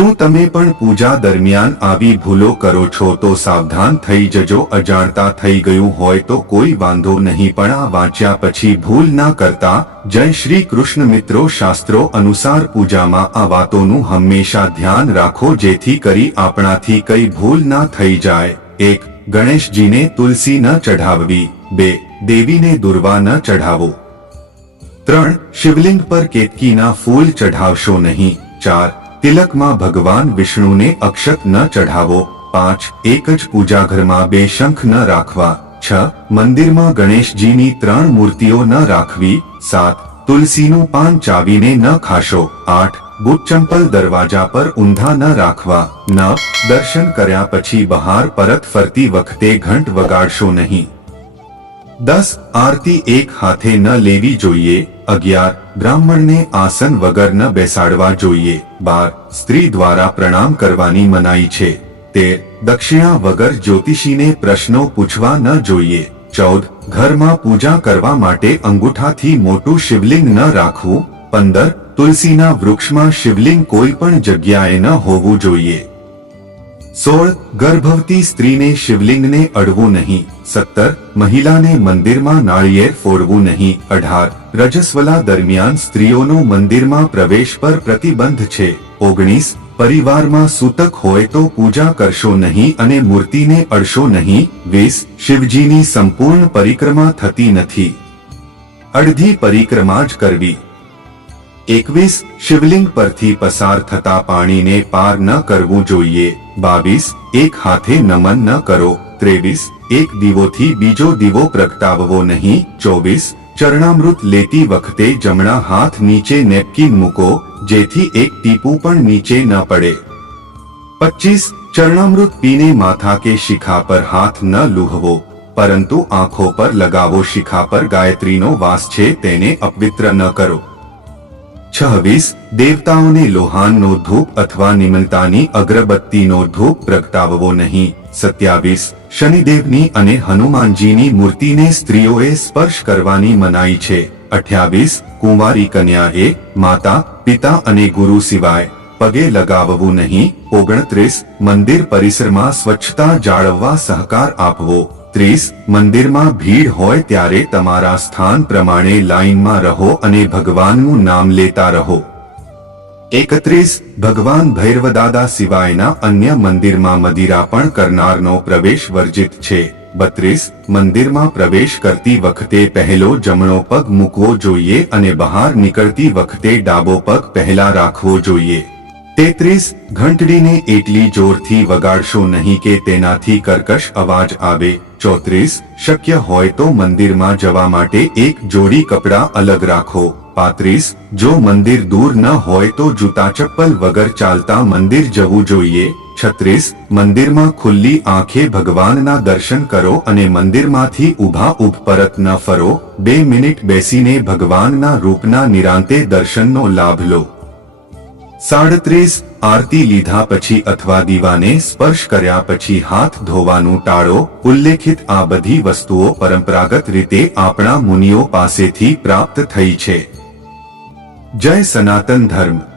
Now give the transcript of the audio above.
શું તમે પણ પૂજા દરમિયાન આવી ભૂલો કરો છો તો સાવધાન થઈ જજો, અજાણતા થઈ ગયું હોય તો કોઈ વાંધો નહીં, પણ આ વાંચ્યા પછી ભૂલ ના કરતા, જય શ્રી કૃષ્ણ મિત્રો, શાસ્ત્રો અનુસાર પૂજામાં આ વાતોનું હંમેશા ધ્યાન રાખો જેથી કરી આપણાથી કઈ ભૂલ ના થઈ જાય. એક, ગણેશજીને તુલસી ન ચઢાવવી. બે, દેવીને દુર્વા ન ચઢાવો. ત્રણ, શિવલિંગ પર કેતકીના ફૂલ ચઢાવશો નહીં. ચાર તિલકમાં ભગવાન વિષ્ણુને અક્ષત ન ચઢાવો. પાંચ, એક જ પૂજાઘરમાં બે શંખ ન રાખવા. છ, મંદિરમાં ગણેશજીની ત્રણ મૂર્તિઓ ન રાખવી. સાત, તુલસીનું પાન ચાવીને ન ખાશો. આઠ બુટ ચંપલ દરવાજા પર ઊંધા ન રાખવા. નવ, દર્શન કર્યા પછી બહાર પરત ફરતી વખતે ઘંટ વગાડશો નહીં. દસ આરતી એક હાથે ન લેવી જોઈએ, અગિયાર બ્રાહ્મણને આસન વગર ન બેસાડવા જોઈએ, બાર સ્ત્રી દ્વારા પ્રણામ કરવાની મનાઈ છે, તેર દક્ષિણા વગર જ્યોતિષીને પ્રશ્નો પૂછવા ન જોઈએ, ચૌદ ઘરમાં પૂજા કરવા માટે અંગૂઠાથી મોટું શિવલિંગ ન રાખવું, પંદર તુલસીના વૃક્ષમાં શિવલિંગ કોઈ પણ જગ્યાએ ન હોવું જોઈએ. સોળ ગર્ભવતી સ્ત્રીને શિવલિંગને અડવું નહીં. સત્તર, મહિલાને મંદિરમાં નાળિયેર ફોડવું નહીં. અઢાર, રજસ્વલા દરમિયાન સ્ત્રીઓનો મંદિરમાં પ્રવેશ પર પ્રતિબંધ છે. ઓગણીસ, પરિવારમાં સૂતક હોય તો પૂજા કરશો નહીં અને મૂર્તિને અડશો નહીં. વીસ, શિવજીની સંપૂર્ણ પરિક્રમા થતી નથી. અડધી પરિક્રમા જ કરવી. એકવીસ શિવલિંગ પરથી પસાર થતા પાણીને પાર ન કરવું જોઈએ. બાવીસ, એક હાથે નમન ન કરો. ત્રેવીસ, એક દીવોથી બીજો દીવો પ્રગટાવવો નહીં. ચોવીસ, ચરણામૃત લેતી વખતે જમણા હાથ નીચે નેપકિન મૂકો, જેથી એક ટીપું પણ નીચે ન પડે. પચીસ ચરણામૃત પીને માથા કે શિખા પર હાથ ન લૂહવો. પરંતુ આંખો પર લગાવો શિખા પર ગાયત્રીનો વાસ છે, તેને અપવિત્ર ન કરો. છવ્વીસ, દેવતાઓને લોહાનનો ધૂપ અથવા નિમંતાની અગરબત્તીનો ધૂપ પ્રગટાવવો નહીં. સત્યાવીસ, શનિદેવની અને હનુમાનજીની મૂર્તિને સ્ત્રીઓએ સ્પર્શ કરવાની મનાઈ છે. અઠ્યાવીસ, કુંવારી કન્યાએ માતા, પિતા અને ગુરુ સિવાય પગે લગાવવું નહીં. ઓગણત્રીસ, મંદિર પરિસરમાં સ્વચ્છતા જાળવવા સહકાર આપવો. ત્રીસ મંદિરમાં ભીડ હોય ત્યારે તમારા સ્થાન પ્રમાણે લાઈનમાં રહો અને ભગવાનનું નામ લેતા રહો. એકત્રીસ, ભગવાન ભૈરવદાદા સિવાયના અન્ય મંદિરમાં મદિરા પણ કરનારનો પ્રવેશ વર્જિત છે. બત્રીસ, મંદિરમાં પ્રવેશ કરતી વખતે પહેલો જમણો પગ મૂકવો જોઈએ અને બહાર નીકળતી વખતે ડાબો પગ પહેલા રાખવો જોઈએ. તેત્રીસ, ઘંટડીને એટલી જોરથી વગાડશો નહીં કે તેનાથી કર્કશ અવાજ આવે. ચોત્રીસ, શક્ય હોય તો મંદિરમાં જવા માટે એક જોડી કપડાં અલગ રાખો. પાંત્રીસ, જો મંદિર દૂર ન હોય તો જૂતા ચપ્પલ વગર ચાલતા મંદિર જવું જોઈએ. છત્રીસ, મંદિરમાં ખુલ્લી આંખે ભગવાનના દર્શન કરો અને મંદિરમાંથી ઊભા ઉભ પરત ન ફરો. બે મિનિટ બેસીને ભગવાનના રૂપના નિરાંતે દર્શનનો લાભ લો. સાડત્રીસ આરતી લીધા પછી અથવા દીવાને સ્પર્શ કર્યા પછી હાથ ધોવાનું ટાળો, ઉલ્લેખિત આ બધી વસ્તુઓ પરંપરાગત રીતે આપણા મુનિઓ પાસેથી પ્રાપ્ત થઈ છે. જય સનાતન ધર્મ.